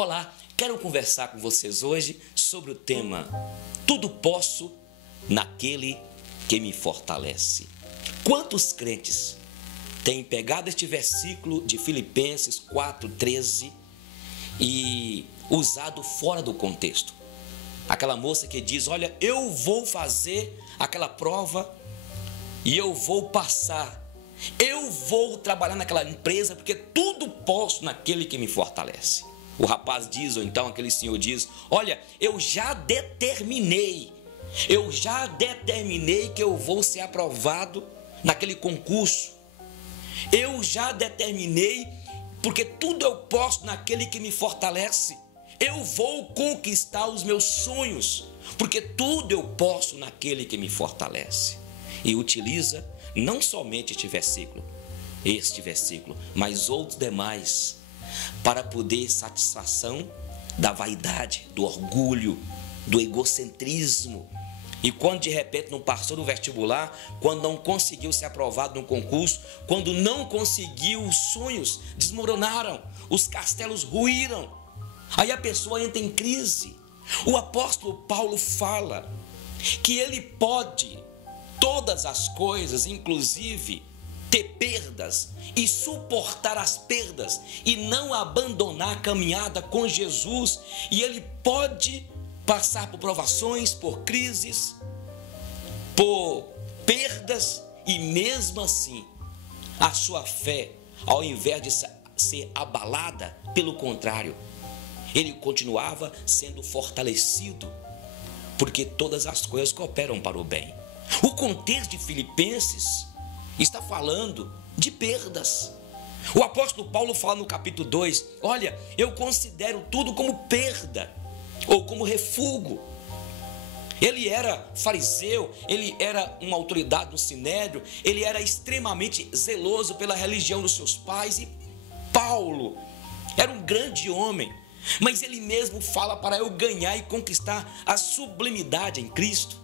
Olá, quero conversar com vocês hoje sobre o tema Tudo posso naquele que me fortalece. Quantos crentes têm pegado este versículo de Filipenses 4:13 e usado fora do contexto? Aquela moça que diz: olha, eu vou fazer aquela prova e eu vou passar. Eu vou trabalhar naquela empresa porque tudo posso naquele que me fortalece. O rapaz diz, ou então aquele senhor diz: olha, eu já determinei que eu vou ser aprovado naquele concurso. Eu já determinei, porque tudo eu posso naquele que me fortalece. Eu vou conquistar os meus sonhos, porque tudo eu posso naquele que me fortalece. E utiliza não somente este versículo, mas outros demais, para poder satisfação da vaidade, do orgulho, do egocentrismo. E quando de repente não passou no vestibular, quando não conseguiu ser aprovado no concurso, quando não conseguiu, os sonhos desmoronaram, os castelos ruíram. Aí a pessoa entra em crise. O apóstolo Paulo fala que ele pode todas as coisas, inclusive ter perdas e suportar as perdas e não abandonar a caminhada com Jesus. E ele pode passar por provações, por crises, por perdas, e mesmo assim a sua fé, ao invés de ser abalada, pelo contrário, ele continuava sendo fortalecido, porque todas as coisas cooperam para o bem. O contexto de Filipenses está falando de perdas. O apóstolo Paulo fala no capítulo 2, olha, eu considero tudo como perda, ou como refúgio. Ele era fariseu, ele era uma autoridade no sinédrio, ele era extremamente zeloso pela religião dos seus pais, e Paulo era um grande homem, mas ele mesmo fala: para eu ganhar e conquistar a sublimidade em Cristo,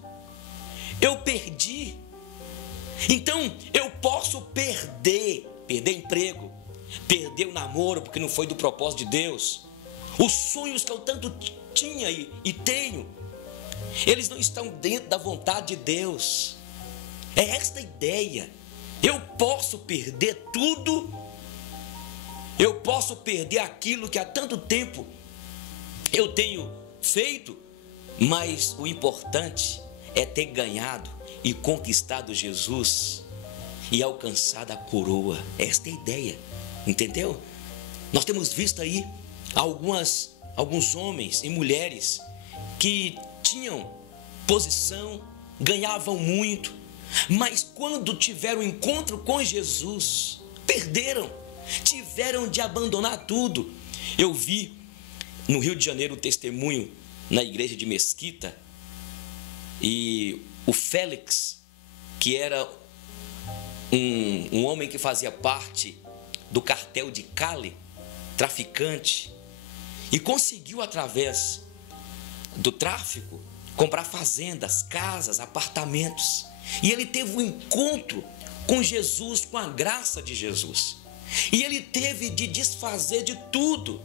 eu perdi. Então eu posso perder emprego, perder o namoro porque não foi do propósito de Deus, os sonhos que eu tanto tinha e tenho, eles não estão dentro da vontade de Deus. É esta ideia. Eu posso perder tudo, eu posso perder aquilo que há tanto tempo eu tenho feito, mas o importante é ter ganhado e conquistado Jesus e alcançado a coroa. Esta é a ideia, entendeu? Nós temos visto aí alguns homens e mulheres que tinham posição, ganhavam muito, mas quando tiveram um encontro com Jesus, perderam, tiveram de abandonar tudo. Eu vi no Rio de Janeiro um testemunho na igreja de Mesquita, e o Félix, que era um homem que fazia parte do cartel de Cali, traficante, e conseguiu, através do tráfico, comprar fazendas, casas, apartamentos. E ele teve um encontro com Jesus, com a graça de Jesus. E ele teve de desfazer de tudo,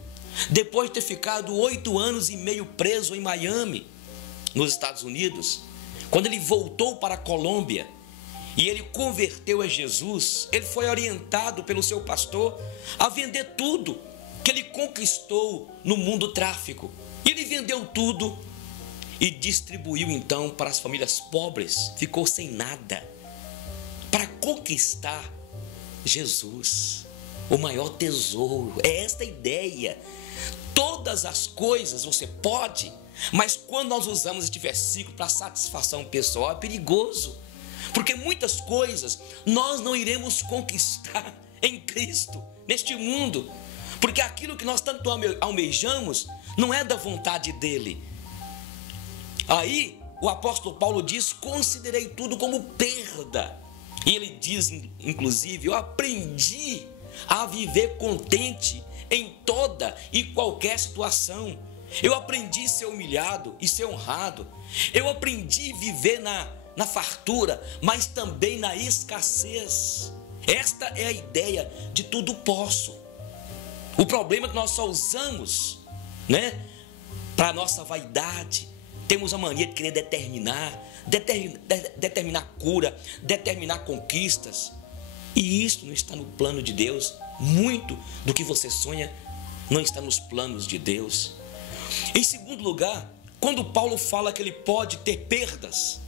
depois de ter ficado 8 anos e meio preso em Miami, nos Estados Unidos. Quando ele voltou para a Colômbia e ele converteu a Jesus, ele foi orientado pelo seu pastor a vender tudo que ele conquistou no mundo do tráfico. Ele vendeu tudo e distribuiu então para as famílias pobres, ficou sem nada, para conquistar Jesus, o maior tesouro. É esta a ideia. Todas as coisas você pode, mas quando nós usamos este versículo para satisfação pessoal, é perigoso, porque muitas coisas nós não iremos conquistar em Cristo, neste mundo, porque aquilo que nós tanto almejamos não é da vontade dele. Aí o apóstolo Paulo diz: considerei tudo como perda. E ele diz, inclusive, eu aprendi a viver contente em toda e qualquer situação. Eu aprendi a ser humilhado e ser honrado. Eu aprendi a viver na fartura, mas também na escassez. Esta é a ideia de tudo posso. O problema é que nós só usamos né? Para a nossa vaidade. Temos a mania de querer determinar cura, determinar conquistas. E isso não está no plano de Deus. Muito do que você sonha não está nos planos de Deus. Em segundo lugar, quando Paulo fala que ele pode ter perdas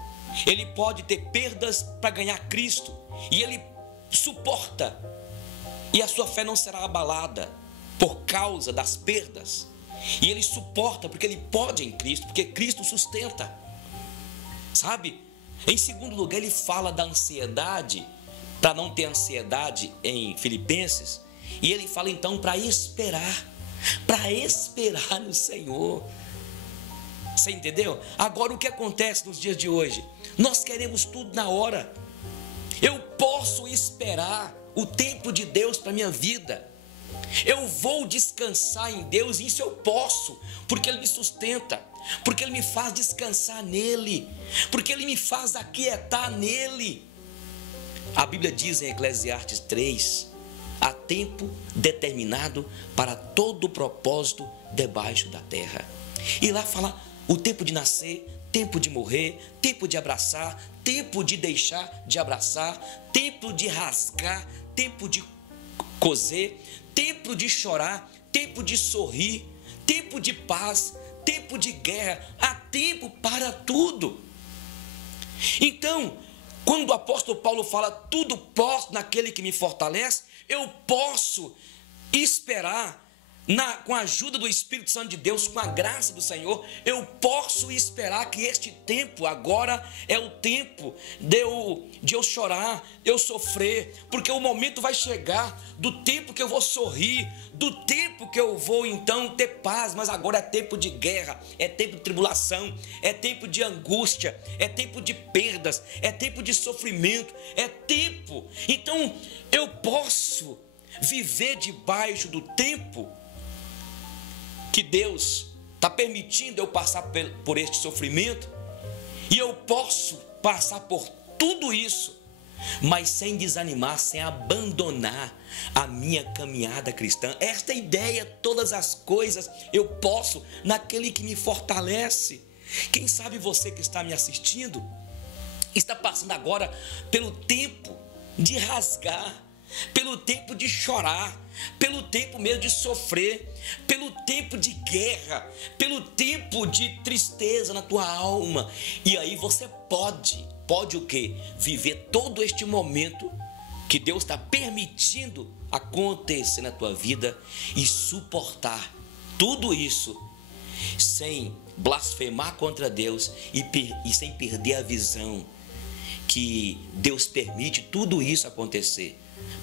para ganhar Cristo, e ele suporta, e a sua fé não será abalada por causa das perdas, e ele suporta porque ele pode em Cristo, porque Cristo sustenta, sabe? Em segundo lugar, ele fala da ansiedade, para não ter ansiedade em Filipenses, e ele fala então para esperar no Senhor. Você entendeu? Agora, o que acontece nos dias de hoje? Nós queremos tudo na hora. Eu posso esperar o tempo de Deus para a minha vida. Eu vou descansar em Deus, e isso eu posso, porque Ele me sustenta, porque Ele me faz descansar nele, porque Ele me faz aquietar nele. A Bíblia diz em Eclesiastes 3, há tempo determinado para todo propósito debaixo da terra. E lá fala o tempo de nascer, tempo de morrer, tempo de abraçar, tempo de deixar de abraçar, tempo de rasgar, tempo de coser, tempo de chorar, tempo de sorrir, tempo de paz, tempo de guerra. Há tempo para tudo. Então, quando o apóstolo Paulo fala tudo posso naquele que me fortalece, eu posso esperar com a ajuda do Espírito Santo de Deus, com a graça do Senhor. Eu posso esperar que este tempo agora é o tempo de eu chorar, eu sofrer, porque o momento vai chegar do tempo que eu vou sorrir, do tempo que eu vou então ter paz. Mas agora é tempo de guerra, é tempo de tribulação, é tempo de angústia, é tempo de perdas, é tempo de sofrimento, é tempo. Então eu posso viver debaixo do tempo que Deus está permitindo eu passar por este sofrimento, e eu posso passar por tudo isso, mas sem desanimar, sem abandonar a minha caminhada cristã. Esta é a ideia. Todas as coisas eu posso naquele que me fortalece. Quem sabe você que está me assistindo está passando agora pelo tempo de rasgar, pelo tempo de chorar, pelo tempo mesmo de sofrer, pelo tempo de guerra, pelo tempo de tristeza na tua alma. E aí você pode o quê? Viver todo este momento que Deus está permitindo acontecer na tua vida e suportar tudo isso sem blasfemar contra Deus e sem perder a visão que Deus permite tudo isso acontecer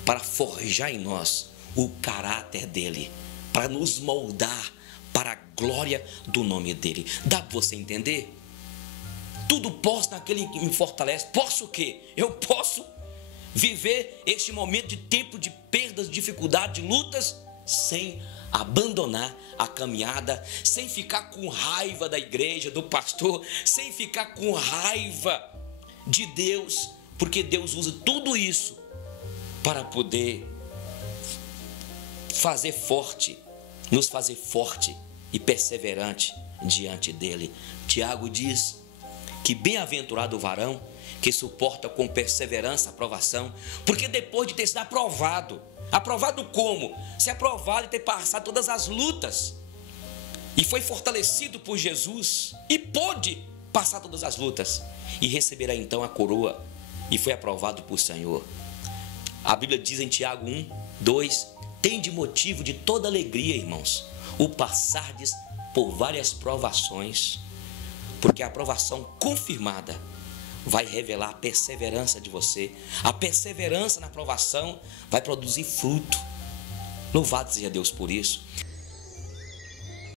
para forjar em nós o caráter dele, para nos moldar para a glória do nome dele. Dá para você entender? Tudo posso naquele que me fortalece. Posso o quê? Eu posso viver este momento de tempo de perdas, dificuldades, lutas, sem abandonar a caminhada, sem ficar com raiva da igreja, do pastor, sem ficar com raiva de Deus, porque Deus usa tudo isso para poder nos fazer forte e perseverante diante dele. Tiago diz que bem-aventurado o varão que suporta com perseverança a provação, porque depois de ter sido aprovado como? Se aprovado e ter passado todas as lutas, e foi fortalecido por Jesus, e pôde passar todas as lutas, e receberá então a coroa, e foi aprovado por Senhor. A Bíblia diz em Tiago 1, 2, tende motivo de toda alegria, irmãos, o passardes por várias provações, porque a provação confirmada vai revelar a perseverança de você. A perseverança na provação vai produzir fruto. Louvado seja Deus por isso.